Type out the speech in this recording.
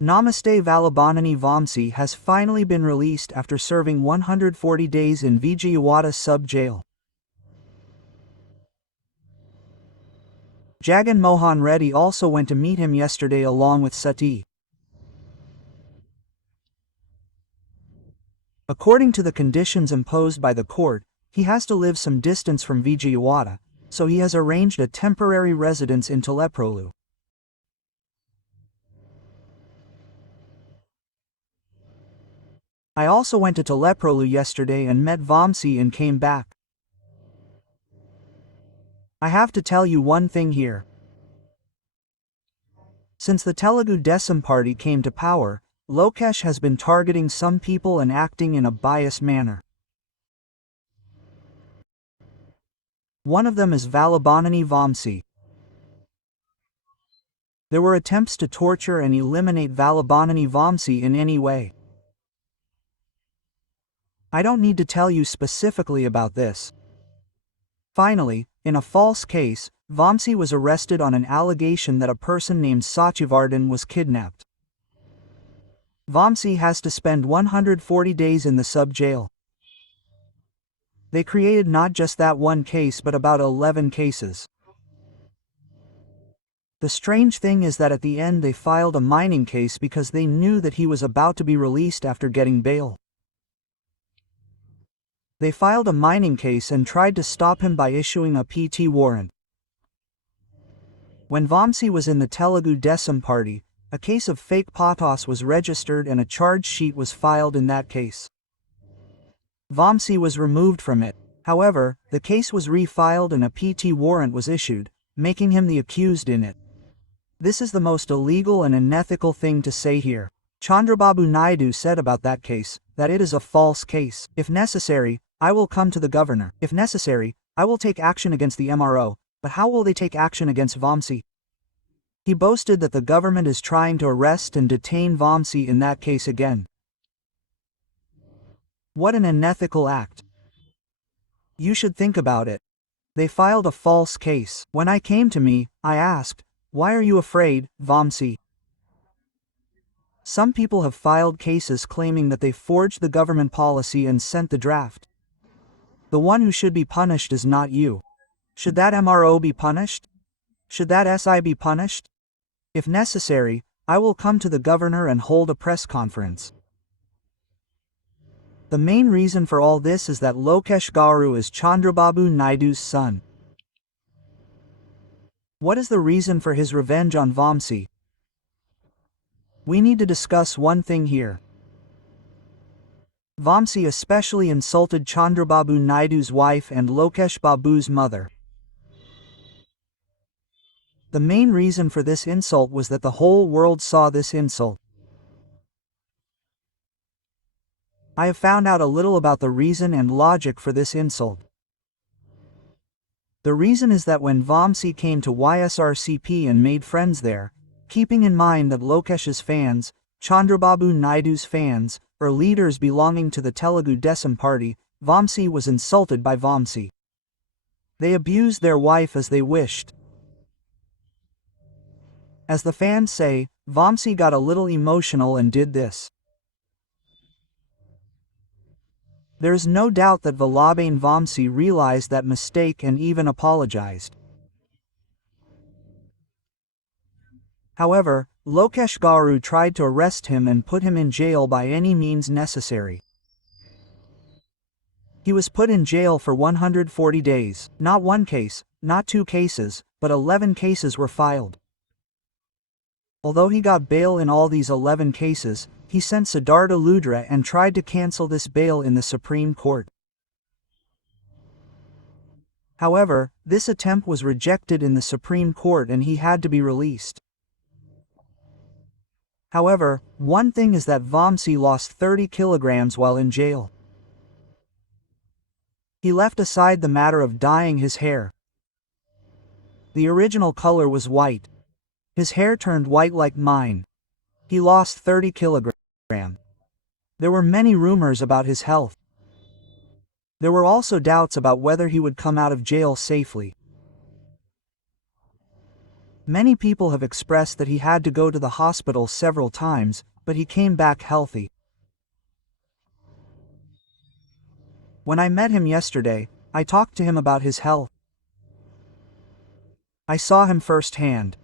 Namaste Vallabhaneni Vamsi has finally been released after serving 140 days in Vijayawada sub-jail. Jagan Mohan Reddy also went to meet him yesterday along with Sati. According to the conditions imposed by the court, he has to live some distance from Vijayawada, so he has arranged a temporary residence in Teleprolu. I also went to Teleprolu yesterday and met Vomsy and came back. I have to tell you one thing here. Since the Telugu Desam party came to power, Lokesh has been targeting some people and acting in a biased manner. One of them is Vallabhaneni Vamsi. There were attempts to torture and eliminate Vallabhaneni Vamsi in any way. I don't need to tell you specifically about this. Finally, in a false case, Vomsy was arrested on an allegation that a person named Sachivardhan was kidnapped. Vomsy has to spend 140 days in the sub-jail. They created not just that one case but about 11 cases. The strange thing is that at the end they filed a mining case because they knew that he was about to be released after getting bail. They filed a mining case and tried to stop him by issuing a PT warrant. When Vomsy was in the Telugu Desam party, a case of fake patos was registered and a charge sheet was filed in that case. Vomsy was removed from it. However, the case was refiled and a PT warrant was issued, making him the accused in it. This is the most illegal and unethical thing to say here. Chandrababu Naidu said about that case, that it is a false case. If necessary, I will come to the governor. If necessary, I will take action against the MRO, but how will they take action against Vomsy? He boasted that the government is trying to arrest and detain Vomsy in that case again. What an unethical act. You should think about it. They filed a false case. When I came to me, I asked, why are you afraid, Vomsy? Some people have filed cases claiming that they forged the government policy and sent the draft. The one who should be punished is not you. Should that MRO be punished? Should that SI be punished? If necessary, I will come to the governor and hold a press conference. The main reason for all this is that Lokesh Garu is Chandrababu Naidu's son. What is the reason for his revenge on Vomsy? We need to discuss one thing here. Vomsy especially insulted Chandrababu Naidu's wife and Lokesh Babu's mother. The main reason for this insult was that the whole world saw this insult. I have found out a little about the reason and logic for this insult. The reason is that when Vomsy came to YSRCP and made friends there, keeping in mind that Lokesh's fans, Chandrababu Naidu's fans, are leaders belonging to the Telugu Desam party, Vomsy was insulted by Vomsy. They abused their wife as they wished. As the fans say, Vomsy got a little emotional and did this. There is no doubt that Valabhaneni Vamsi realized that mistake and even apologized. However, Lokesh Garu tried to arrest him and put him in jail by any means necessary. He was put in jail for 140 days. Not one case, not two cases, but 11 cases were filed. Although he got bail in all these 11 cases, he sent Siddhartha Ludra and tried to cancel this bail in the Supreme Court. However, this attempt was rejected in the Supreme Court and he had to be released. However, one thing is that Vomsy lost 30 kilograms while in jail. He left aside the matter of dyeing his hair. The original color was white. His hair turned white like mine. He lost 30 kilograms. There were many rumors about his health. There were also doubts about whether he would come out of jail safely. Many people have expressed that he had to go to the hospital several times, but he came back healthy. When I met him yesterday, I talked to him about his health. I saw him firsthand.